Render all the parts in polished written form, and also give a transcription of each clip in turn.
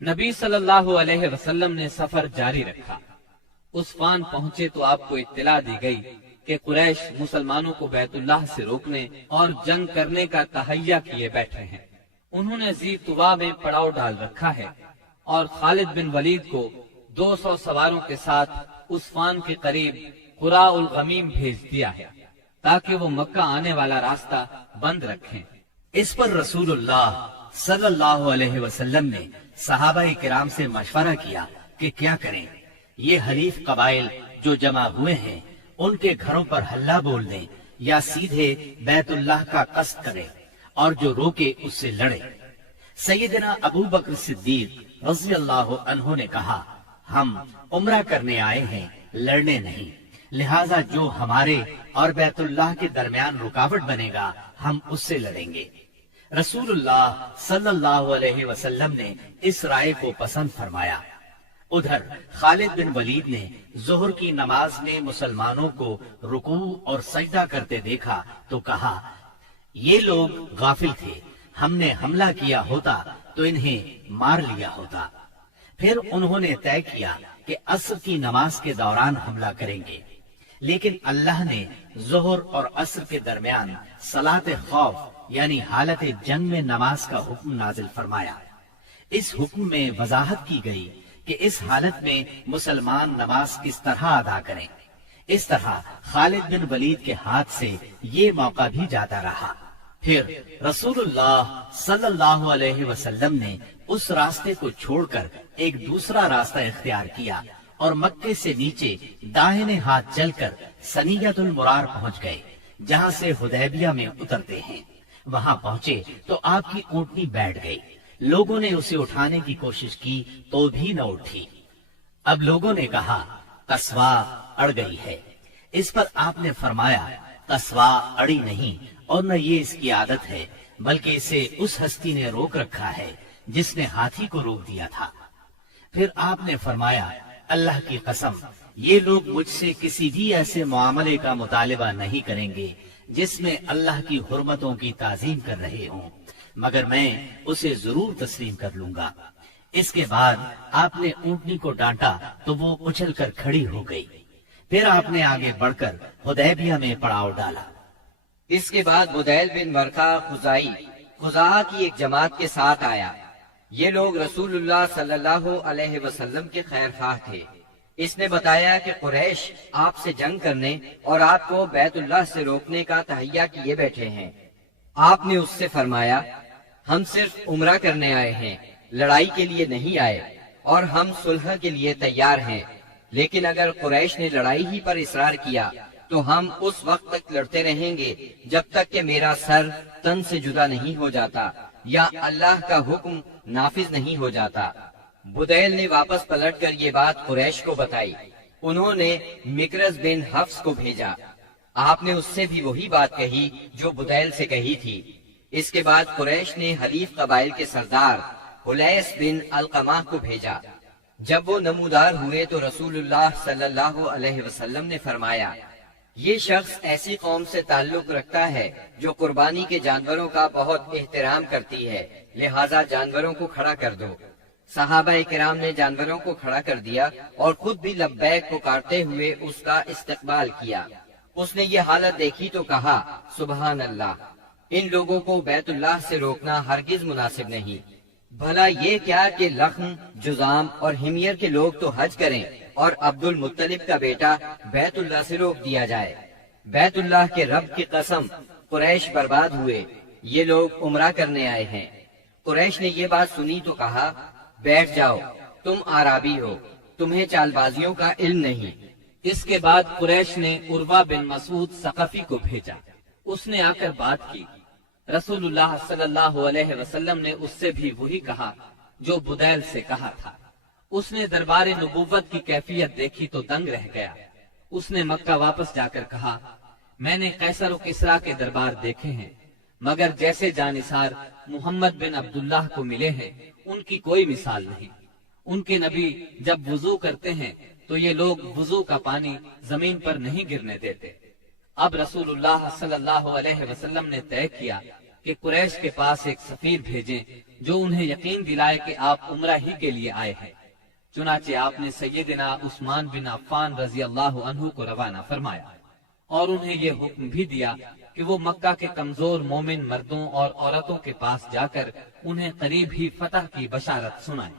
نبی صلی اللہ علیہ وسلم نے سفر جاری رکھا۔ عثفان پہنچے تو آپ کو اطلاع دی گئی کہ قریش مسلمانوں کو بیت اللہ سے روکنے اور جنگ کرنے کا تہیہ کیے بیٹھے ہیں۔ انہوں نے ذی طوا میں پڑاؤ ڈال رکھا ہے اور خالد بن ولید کو 200 سواروں کے ساتھ عثفان کے قریب قراء الغمیم بھیج دیا ہے تاکہ وہ مکہ آنے والا راستہ بند رکھیں۔ اس پر رسول اللہ صلی اللہ علیہ وسلم نے صحابہ کرام سے مشورہ کیا کہ کیا کریں۔ یہ حلیف قبائل جو جمع ہوئے ہیں ان کے گھروں پر ہلہ بول دیں یا سیدھے بیت اللہ کا قصد کریں اور جو روکے اس سے لڑے۔ سیدنا ابو بکر صدیق رضی اللہ عنہ نے کہا، ہم عمرہ کرنے آئے ہیں، لڑنے نہیں، لہذا جو ہمارے اور بیت اللہ کے درمیان رکاوٹ بنے گا ہم اس سے لڑیں گے۔ رسول اللہ صلی اللہ علیہ وسلم نے اس رائے کو پسند فرمایا۔ ادھر خالد بن ولید نے ظہر کی نماز میں مسلمانوں کو رکوع اور سجدہ کرتے دیکھا تو کہا، یہ لوگ غافل تھے، ہم نے حملہ کیا ہوتا تو انہیں مار لیا ہوتا۔ پھر انہوں نے طے کیا کہ عصر کی نماز کے دوران حملہ کریں گے، لیکن اللہ نے ظہر اور عصر کے درمیان صلاۃ خوف یعنی حالت جنگ میں نماز کا حکم نازل فرمایا۔ اس حکم میں وضاحت کی گئی کہ اس حالت میں مسلمان نماز کس طرح ادا کریں۔ اس طرح خالد بن ولید کے ہاتھ سے یہ موقع بھی جاتا رہا۔ پھر رسول اللہ صلی اللہ علیہ وسلم نے اس راستے کو چھوڑ کر ایک دوسرا راستہ اختیار کیا اور مکے سے نیچے داہنے ہاتھ چل کر سنیت المرار پہنچ گئے، جہاں سے حدیبیہ میں اترتے ہیں۔ وہاں پہنچے تو آپ کی اونٹنی بیٹھ گئی۔ لوگوں نے اسے اٹھانے کی کوشش کی تو بھی نہ اٹھی۔ اب لوگوں نے کہا، قصوا اڑ گئی ہے۔ اس پر آپ نے فرمایا، قصوا اڑی نہیں اور نہ یہ اس کی عادت ہے، بلکہ اسے اس ہستی نے روک رکھا ہے جس نے ہاتھی کو روک دیا تھا۔ پھر آپ نے فرمایا، اللہ کی قسم، یہ لوگ مجھ سے کسی بھی ایسے معاملے کا مطالبہ نہیں کریں گے جس میں اللہ کی حرمتوں کی تعظیم کر رہے ہوں، مگر میں اسے ضرور تسلیم کر لوں گا۔ اس کے بعد آپ نے اونٹنی کو ڈانٹا تو وہ اچھل کر کھڑی ہو گئی۔ پھر آپ نے آگے بڑھ کر حدیبیہ میں پڑاؤ ڈالا۔ اس کے بعد بدیل بن ورقہ خزائی خزاعہ کی ایک جماعت کے ساتھ آیا۔ یہ لوگ رسول اللہ صلی اللہ علیہ وسلم کے خیر خواہ تھے۔ اس نے بتایا کہ قریش آپ سے جنگ کرنے اور آپ کو بیت اللہ سے روکنے کا تہیہ کیے بیٹھے ہیں۔ آپ نے اس سے فرمایا، ہم صرف عمرہ کرنے آئے ہیں، لڑائی کے لیے نہیں آئے، اور ہم صلح کے لیے تیار ہیں، لیکن اگر قریش نے لڑائی ہی پر اصرار کیا تو ہم اس وقت تک لڑتے رہیں گے جب تک کہ میرا سر تن سے جدا نہیں ہو جاتا یا اللہ کا حکم نافذ نہیں ہو جاتا۔ بدیل نے واپس پلٹ کر یہ بات قریش کو بتائی۔ انہوں نے مکرز بن حفص کو بھیجا۔ آپ نے اس سے بھی وہی بات کہی جو بدیل سے کہی تھی۔ اس کے بعد قریش نے حلیف قبائل کے سردار حلیس بن علقمہ کو بھیجا۔ جب وہ نمودار ہوئے تو رسول اللہ صلی اللہ علیہ وسلم نے فرمایا، یہ شخص ایسی قوم سے تعلق رکھتا ہے جو قربانی کے جانوروں کا بہت احترام کرتی ہے، لہذا جانوروں کو کھڑا کر دو۔ صحابہ کرام نے جانوروں کو کھڑا کر دیا اور خود بھی لبیک پکارتے ہوئے اس کا استقبال کیا۔ اس نے یہ حالت دیکھی تو کہا، سبحان اللہ، ان لوگوں کو بیت اللہ سے روکنا ہرگز مناسب نہیں۔ بھلا یہ کیا کہ لخم، جذام اور حمیر کے لوگ تو حج کریں اور عبد المطلب کا بیٹا بیت اللہ سے روک دیا جائے۔ بیت اللہ کے رب کی قسم، قریش برباد ہوئے، یہ لوگ عمرہ کرنے آئے ہیں۔ قریش نے یہ بات سنی تو کہا، بیٹھ جاؤ، تم عربی ہو، تمہیں چال بازیوں کا علم نہیں۔ اس کے بعد قریش نے عروہ بن مسعود ثقفی کو بھیجا۔ اس نے آ کر بات کی۔ رسول اللہ صلی اللہ علیہ وسلم نے اس سے بھی وہی کہا جو بدیل سے کہا تھا۔ اس نے دربار نبوت کی کیفیت دیکھی تو دنگ رہ گیا۔ اس نے مکہ واپس جا کر کہا، میں نے قیصر و کسریٰ کے دربار دیکھے ہیں، مگر جیسے جانثار محمد بن عبداللہ کو ملے ہیں ان کی کوئی مثال نہیں۔ ان کے نبی جب وضو کرتے ہیں تو یہ لوگ وضو کا پانی زمین پر نہیں گرنے دیتے۔ اب رسول اللہ صلی اللہ علیہ وسلم نے طے کیا کہ قریش کے پاس ایک سفیر بھیجیں جو انہیں یقین دلائے کہ آپ عمرہ ہی کے لیے آئے ہیں۔ چنانچہ آپ نے سیدنا عثمان بن عفان رضی اللہ عنہ کو روانہ فرمایا اور انہیں یہ حکم بھی دیا کہ وہ مکہ کے کمزور مومن مردوں اور عورتوں کے پاس جا کر انہیں قریب ہی فتح کی بشارت سنائیں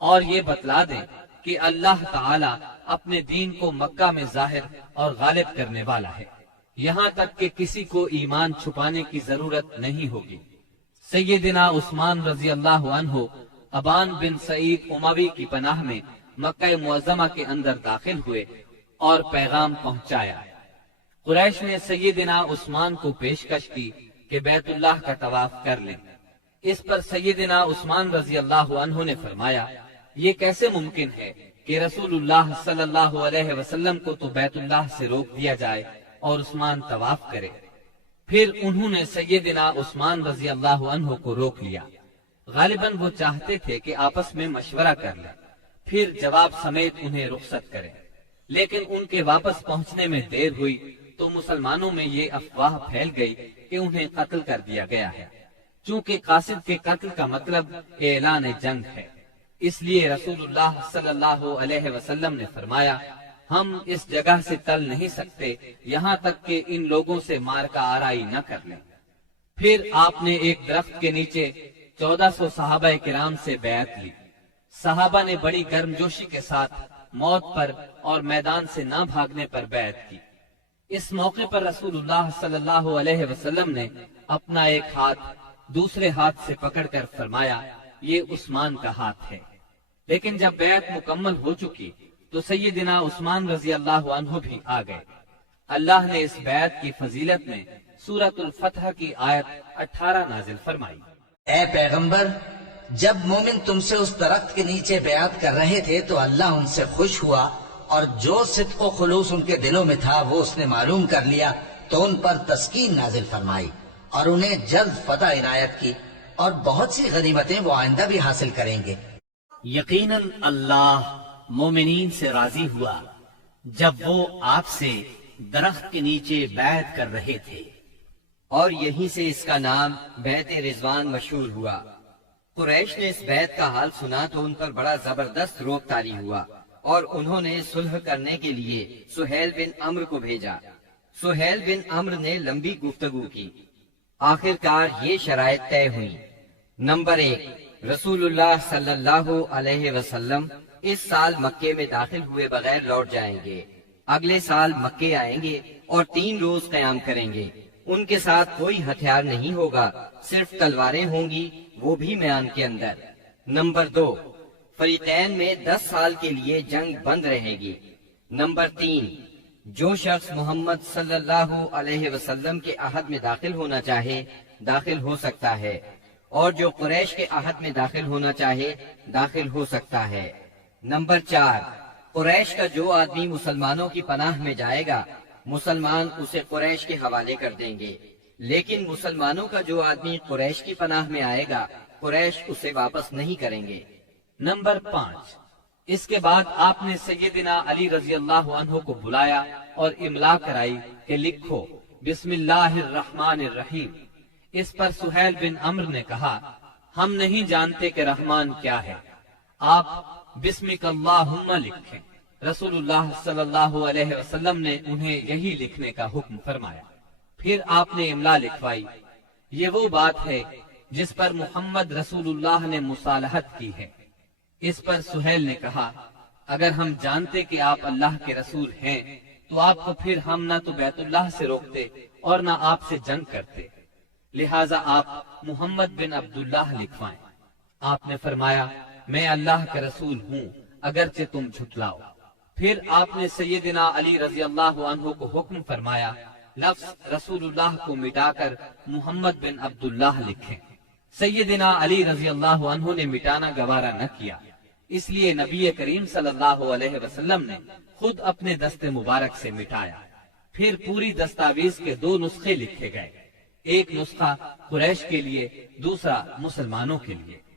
اور یہ بتلا دیں کہ اللہ تعالی اپنے دین کو مکہ میں ظاہر اور غالب کرنے والا ہے، یہاں تک کہ کسی کو ایمان چھپانے کی ضرورت نہیں ہوگی۔ سیدنا عثمان رضی اللہ عنہ ابان بن سعید اموی کی پناہ میں مکہ معظمہ کے اندر داخل ہوئے اور پیغام پہنچایا۔ قریش نے سیدنا عثمان کو پیشکش کی کہ بیت اللہ کا طواف کر لیں۔ اس پر سیدنا عثمان رضی اللہ عنہ نے فرمایا، یہ کیسے ممکن ہے کہ رسول اللہ صلی اللہ علیہ وسلم کو تو بیت اللہ سے روک دیا جائے اور عثمان طواف کرے۔ پھر انہوں نے سیدنا عثمان رضی اللہ عنہ کو روک لیا۔ غالباً وہ چاہتے تھے کہ آپس میں مشورہ کر لیں، پھر جواب سمیت انہیں رخصت کریں، لیکن ان کے واپس پہنچنے میں دیر ہوئی تو مسلمانوں میں یہ افواہ پھیل گئی کہ انہیں قتل کر دیا گیا ہے۔ چونکہ قاصد کے قتل کا مطلب اعلان جنگ ہے، اس لیے رسول اللہ صلی اللہ علیہ وسلم نے فرمایا، ہم اس جگہ سے ٹل نہیں سکتے یہاں تک کہ ان لوگوں سے مارکہ آرائی نہ کر لیں۔ پھر آپ نے ایک درخت کے نیچے 1400 صحابہ کرام سے بیعت لی۔ صحابہ نے بڑی گرمجوشی کے ساتھ موت پر اور میدان سے نہ بھاگنے پر بیعت کی۔ اس موقع پر رسول اللہ صلی اللہ علیہ وسلم نے اپنا ایک ہاتھ دوسرے ہاتھ سے پکڑ کر فرمایا، یہ عثمان کا ہاتھ ہے۔ لیکن جب بیعت مکمل ہو چکی تو سیدنا عثمان رضی اللہ عنہ بھی آ گئے۔ اللہ نے اس بیعت کی فضیلت میں سورۃ الفتح کی آیت 18 نازل فرمائی۔ اے پیغمبر، جب مومن تم سے اس درخت کے نیچے بیعت کر رہے تھے تو اللہ ان سے خوش ہوا اور جو صدق و خلوص ان کے دلوں میں تھا وہ اس نے معلوم کر لیا تو ان پر تسکین نازل فرمائی اور انہیں جلد فتح عنایت کی اور بہت سی غنیمتیں وہ آئندہ بھی حاصل کریں گے۔ یقیناً اللہ مومنین سے راضی ہوا جب وہ آپ سے درخت کے نیچے بیعت کر رہے تھے، اور یہیں سے اس کا نام بیعت رضوان مشہور ہوا۔ قریش نے اس بیعت کا حال سنا تو ان پر بڑا زبردست روب طاری ہوا اور انہوں نے صلح کرنے کے لیے سہیل بن عمرو کو بھیجا۔ سہیل بن عمرو نے لمبی گفتگو کی، آخر کار یہ شرائط طے ہوئی۔ نمبر 1، رسول اللہ صلی اللہ علیہ وسلم اس سال مکے میں داخل ہوئے بغیر لوٹ جائیں گے، اگلے سال مکے آئیں گے اور 3 روز قیام کریں گے۔ ان کے ساتھ کوئی ہتھیار نہیں ہوگا، صرف تلواریں ہوں گی، وہ بھی میان کے اندر۔ نمبر 2، فریقین میں 10 سال کے لیے جنگ بند رہے گی۔ نمبر 3، جو شخص محمد صلی اللہ علیہ وسلم کے عہد میں داخل ہونا چاہے داخل ہو سکتا ہے، اور جو قریش کے عہد میں داخل ہونا چاہے داخل ہو سکتا ہے۔ نمبر 4، قریش کا جو آدمی مسلمانوں کی پناہ میں جائے گا مسلمان اسے قریش کے حوالے کر دیں گے، لیکن مسلمانوں کا جو آدمی قریش کی پناہ میں آئے گا قریش اسے واپس نہیں کریں گے۔ نمبر 5، اس کے بعد آپ نے سیدنا علی رضی اللہ عنہ کو بلایا اور املا کرائی کہ لکھو بسم اللہ الرحمن الرحیم۔ اس پر سہیل بن عمرو نے کہا، ہم نہیں جانتے کہ رحمان کیا ہے، آپ بسمک اللہم لکھیں۔ رسول اللہ صلی اللہ علیہ وسلم نے انہیں یہی لکھنے کا حکم فرمایا۔ پھر آپ نے املا لکھوائی، یہ وہ بات ہے جس پر محمد رسول اللہ نے مصالحت کی ہے۔ اس پر سہیل نے کہا، اگر ہم جانتے کہ آپ اللہ کے رسول ہیں تو آپ کو پھر ہم نہ تو بیت اللہ سے روکتے اور نہ آپ سے جنگ کرتے، لہٰذا آپ محمد بن عبداللہ لکھوائیں۔ آپ نے فرمایا، میں اللہ کا رسول ہوں اگرچہ تم جھٹلاؤ۔ پھر آپ نے سیدنا علی رضی اللہ عنہ کو حکم فرمایا، لفظ رسول اللہ کو مٹا کر محمد بن عبداللہ لکھیں۔ سیدنا علی رضی اللہ عنہ نے مٹانا گوارا نہ کیا، اس لیے نبی کریم صلی اللہ علیہ وسلم نے خود اپنے دست مبارک سے مٹایا۔ پھر پوری دستاویز کے 2 نسخے لکھے گئے، ایک نسخہ قریش کے لیے، دوسرا مسلمانوں کے لیے۔